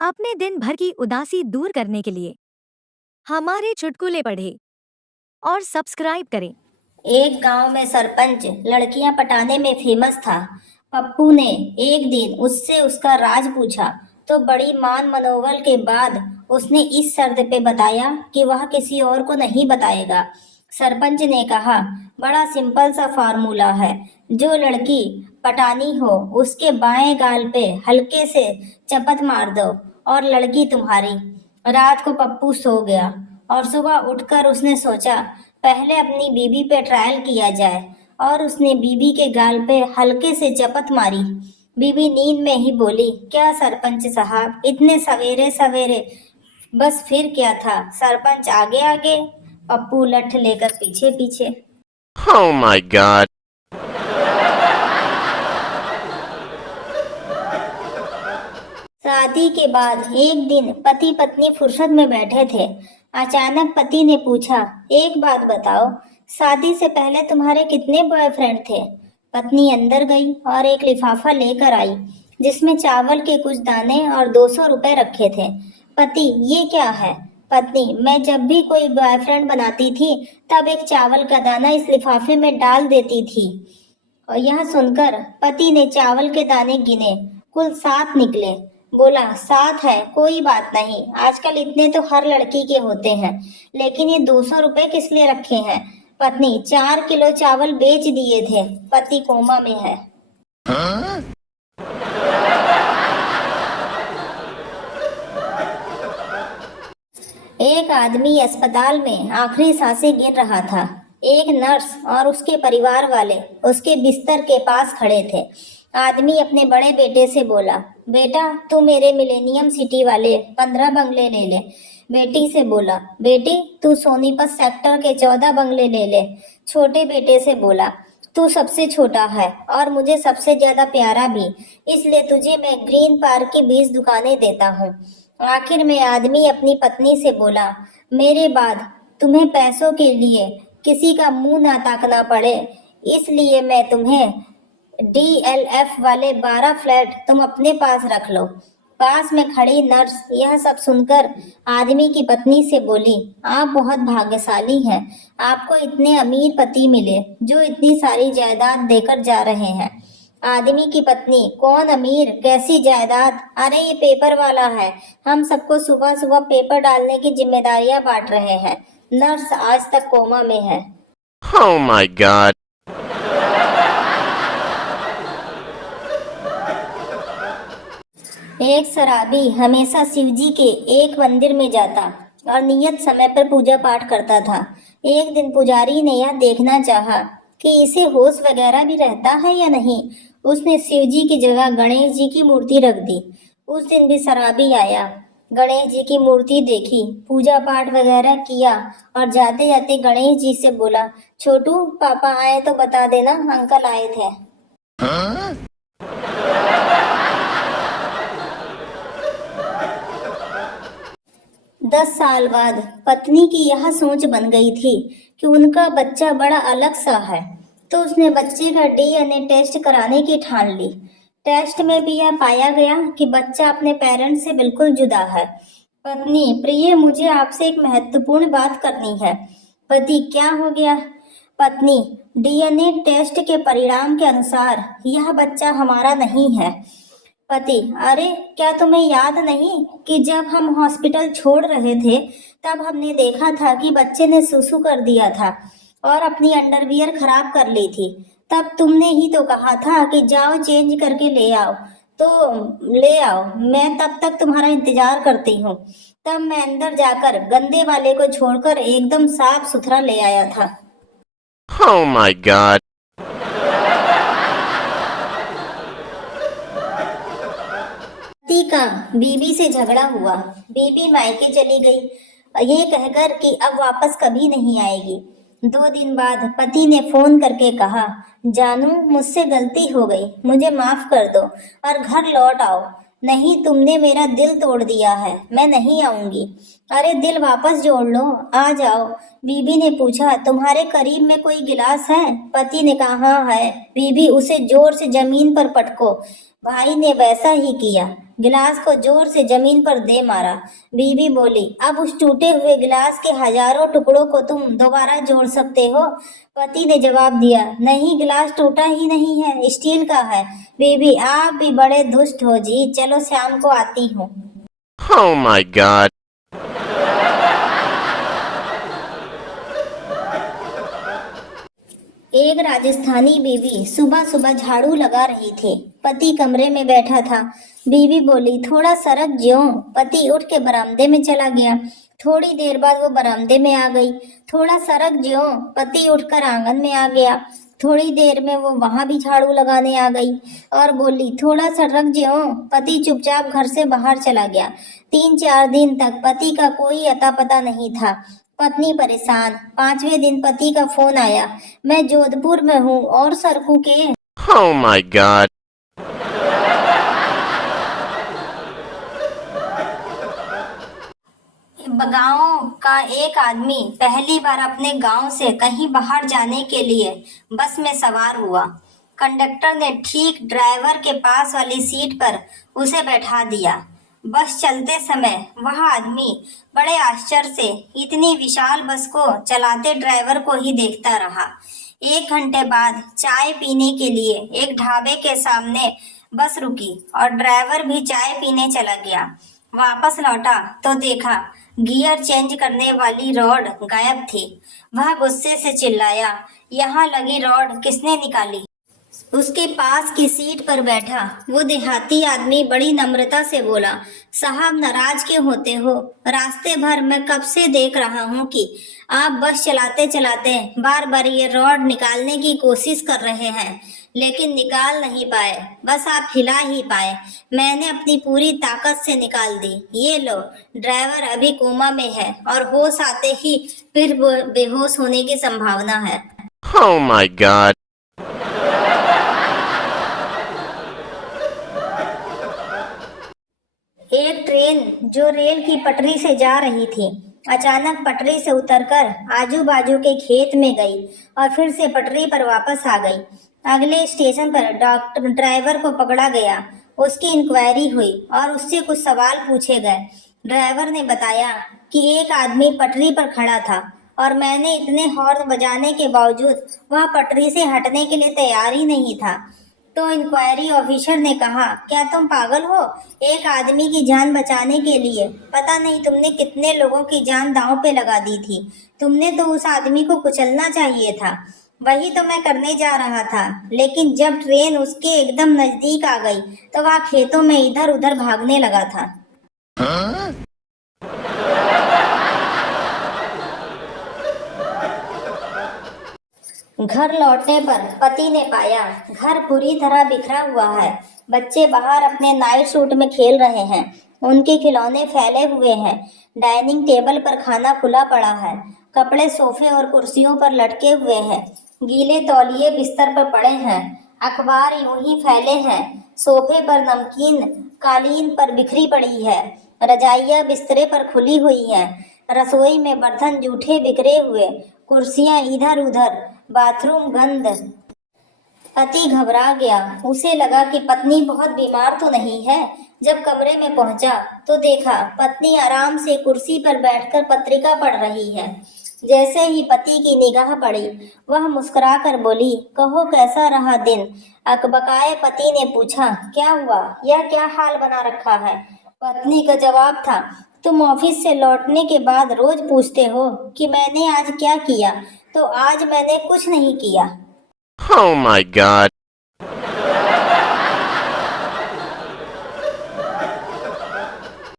अपने दिन भर की उदासी दूर करने के लिए हमारे चुटकुले पढ़ें और सब्सक्राइब करें। एक गांव में सरपंच लड़कियां पटाने में फेमस था। पप्पू ने एक दिन उससे उसका राज पूछा तो बड़ी मान मनोबल के बाद उसने इस शर्त पे बताया कि वह किसी और को नहीं बताएगा। सरपंच ने कहा, बड़ा सिंपल सा फार्मूला है। जो लड़की पटानी हो उसके बाएं गाल पे हल्के से चपत मार दो और लड़की तुम्हारी। रात को पप्पू सो गया और सुबह उठकर उसने सोचा पहले अपनी बीबी पे ट्रायल किया जाए और उसने बीबी के गाल पे हल्के से चपत मारी। बीबी नींद में ही बोली, क्या सरपंच साहब इतने सवेरे सवेरे। बस फिर क्या था, सरपंच आगे आगे, पप्पू लठ लेकर पीछे पीछे। Oh my god. शादी के बाद एक दिन पति पत्नी फुर्सत में बैठे थे। अचानक पति ने पूछा, एक बात बताओ, शादी से पहले तुम्हारे कितने बॉयफ्रेंड थे? पत्नी अंदर गई और एक लिफाफा लेकर आई जिसमें चावल के कुछ दाने और 200 रुपए रखे थे। पति, ये क्या है? पत्नी, मैं जब भी कोई बॉयफ्रेंड बनाती थी तब एक चावल का दाना इस लिफाफे में डाल देती थी। और यह सुनकर पति ने चावल के दाने गिने, कुल 7 निकले। बोला, 7 है, कोई बात नहीं, आजकल इतने तो हर लड़की के होते हैं, लेकिन ये 200 रुपए किस लिए रखे हैं? पत्नी, 4 किलो चावल बेच दिए थे। पति कोमा में है। एक आदमी अस्पताल में आखिरी सांसें गिन रहा था। एक नर्स और उसके परिवार वाले उसके बिस्तर के पास खड़े थे। आदमी अपने बड़े बेटे से बोला, बेटा तू मेरे मिलेनियम सिटी वाले 15 बंगले ले ले। बेटी से बोला, बेटी तू सोनीपत सेक्टर के 14 बंगले ले ले। छोटे बेटे से बोला, तू सबसे छोटा है और मुझे सबसे ज्यादा प्यारा भी, इसलिए तुझे मैं ग्रीन पार्क की 20 दुकानें देता हूँ। आखिर में आदमी अपनी पत्नी से बोला, मेरे बाद तुम्हें पैसों के लिए किसी का मुंह ना ताकना पड़े, इसलिए मैं तुम्हें DLF वाले 12 फ्लैट तुम अपने पास रख लो। पास में खड़ी नर्स यह सब सुनकर आदमी की पत्नी से बोली, आप बहुत भाग्यशाली हैं, आपको इतने अमीर पति मिले जो इतनी सारी जायदाद देकर जा रहे हैं। आदमी की पत्नी, कौन अमीर, कैसी जायदाद? अरे ये पेपर वाला है, हम सबको सुबह सुबह पेपर डालने की जिम्मेदारियां बांट रहे हैं। नर्स आज तक कोमा में है। Oh my god. एक शराबी हमेशा शिवजी के एक मंदिर में जाता और नियत समय पर पूजा पाठ करता था। एक दिन पुजारी ने यह देखना चाहा कि इसे होश वगैरह भी रहता है या नहीं। उसने शिवजी की जगह गणेश जी की मूर्ति रख दी। उस दिन भी शराबी आया, गणेश जी की मूर्ति देखी, पूजा पाठ वगैरह किया और जाते जाते गणेश जी से बोला, छोटू पापा आए तो बता देना अंकल आए थे। 10 साल बाद पत्नी की यह सोच बन गई थी कि उनका बच्चा बड़ा अलग सा है, तो उसने बच्चे का DNA टेस्ट कराने की ठान ली। टेस्ट में भी यह पाया गया कि बच्चा अपने पेरेंट्स से बिल्कुल जुदा है। पत्नी, प्रिय मुझे आपसे एक महत्वपूर्ण बात करनी है। पति, क्या हो गया? पत्नी, DNA टेस्ट के परिणाम के अनुसार यह बच्चा हमारा नहीं है। पति, अरे क्या तुम्हें याद नहीं कि जब हम हॉस्पिटल छोड़ रहे थे तब हमने देखा था कि बच्चे ने सुसु कर दिया था और अपनी अंडरवियर खराब कर ली थी। तब तुमने ही तो कहा था कि जाओ चेंज करके ले आओ, तो ले आओ, मैं तब तक तुम्हारा इंतजार करती हूँ। तब मैं अंदर जाकर गंदे वाले को छोड़कर एकदम साफ सुथरा ले आया था। Oh my god. पति का बीबी से झगड़ा हुआ। बीबी मायके चली गई ये कहकर कि अब वापस कभी नहीं आएगी। 2 दिन बाद पति ने फोन करके कहा, जानू मुझसे गलती हो गई, मुझे माफ कर दो और घर लौट आओ, नहीं तुमने मेरा दिल तोड़ दिया है, मैं नहीं आऊंगी। अरे दिल वापस जोड़ लो, आ जाओ। बीबी ने पूछा, तुम्हारे करीब में कोई गिलास है? पति ने कहा, हाँ है। बीबी, उसे जोर से जमीन पर पटको, भाई ने वैसा ही किया, गिलास को जोर से जमीन पर दे मारा। बीवी बोली, अब उस टूटे हुए गिलास के हजारों टुकड़ों को तुम दोबारा जोड़ सकते हो? पति ने जवाब दिया, नहीं, गिलास टूटा ही नहीं है, स्टील का है। बीवी, आप भी बड़े दुष्ट हो जी, चलो शाम को आती हूँ। Oh my god. एक राजस्थानी बीवी सुबह सुबह झाड़ू लगा रही थी। पति कमरे में बैठा था। बीवी बोली, थोड़ा सरक ज्यो। पति उठ के बरामदे में चला गया। थोड़ी देर बाद वो बरामदे में आ गई। थोड़ा सरक ज्यो। पति उठकर आंगन में आ गया। थोड़ी देर में वो वहां भी झाड़ू लगाने आ गई और बोली, थोड़ा सरक ज्यो। पति चुपचाप घर से बाहर चला गया। 3-4 दिन तक पति का कोई अता पता नहीं था। पत्नी परेशान। 5वें दिन पति का फोन आया, मैं जोधपुर में हूँ और सरकू के। Oh my god. गांव का एक आदमी पहली बार अपने गांव से कहीं बाहर जाने के लिए बस में सवार हुआ। कंडक्टर ने ठीक ड्राइवर के पास वाली सीट पर उसे बैठा दिया। बस चलते समय वह आदमी बड़े आश्चर्य से इतनी विशाल बस को चलाते ड्राइवर को ही देखता रहा। 1 घंटे बाद चाय पीने के लिए एक ढाबे के सामने बस रुकी और ड्राइवर भी चाय पीने चला गया। वापस लौटा तो देखा गियर चेंज करने वाली रॉड गायब थी। वह गुस्से से चिल्लाया, यहाँ लगी रॉड किसने निकाली? उसके पास की सीट पर बैठा वो देहाती आदमी बड़ी नम्रता से बोला, साहब नाराज क्यों होते हो? रास्ते भर मैं कब से देख रहा हूँ कि आप बस चलाते चलाते बार बार ये रॉड निकालने की कोशिश कर रहे हैं, लेकिन निकाल नहीं पाए, बस आप हिला ही पाए। मैंने अपनी पूरी ताकत से निकाल दी। ये लो। ड्राइवर अभी कोमा में है और होश आते ही फिर बेहोश होने की संभावना है। Oh my god. एक ट्रेन जो रेल की पटरी से जा रही थी, अचानक पटरी से उतरकर आजू बाजू के खेत में गई और फिर से पटरी पर वापस आ गई। अगले स्टेशन पर डॉक्टर ड्राइवर को पकड़ा गया। उसकी इंक्वायरी हुई और उससे कुछ सवाल पूछे गए। ड्राइवर ने बताया कि एक आदमी पटरी पर खड़ा था और मैंने इतने हॉर्न बजाने के बावजूद वह पटरी से हटने के लिए तैयार ही नहीं था। तो इंक्वायरी ऑफिसर ने कहा, क्या तुम पागल हो? एक आदमी की जान बचाने के लिए पता नहीं तुमने कितने लोगों की जान दांव पे लगा दी थी। तुमने तो उस आदमी को कुचलना चाहिए था। वही तो मैं करने जा रहा था, लेकिन जब ट्रेन उसके एकदम नजदीक आ गई तो वह खेतों में इधर उधर भागने लगा था। घर लौटने पर पति ने पाया घर पूरी तरह बिखरा हुआ है। बच्चे बाहर अपने नाइट सूट में खेल रहे हैं। उनके खिलौने फैले हुए हैं। डाइनिंग टेबल पर खाना खुला पड़ा है। कपड़े सोफे और कुर्सियों पर लटके हुए हैं। गीले तौलिए बिस्तर पर पड़े हैं। अखबार यूं ही फैले हैं। सोफे पर नमकीन कालीन पर बिखरी पड़ी है। रजाइयाँ बिस्तरे पर खुली हुई हैं। रसोई में बर्तन जूठे बिखरे हुए, कुर्सियां इधर उधर, बाथरूम गंद। पति घबरा गया। उसे लगा कि पत्नी बहुत बीमार तो नहीं है। जब कमरे में पहुंचा तो देखा पत्नी आराम से कुर्सी पर बैठकर पत्रिका पढ़ रही है। जैसे ही पति की निगाह पड़ी, वह मुस्कुराकर बोली, कहो कैसा रहा दिन? अकबकाए पति ने पूछा, क्या हुआ? यह क्या हाल बना रखा है? पत्नी का जवाब था, तुम ऑफिस से लौटने के बाद रोज पूछते हो कि मैंने आज क्या किया, तो आज मैंने कुछ नहीं किया। Oh my god.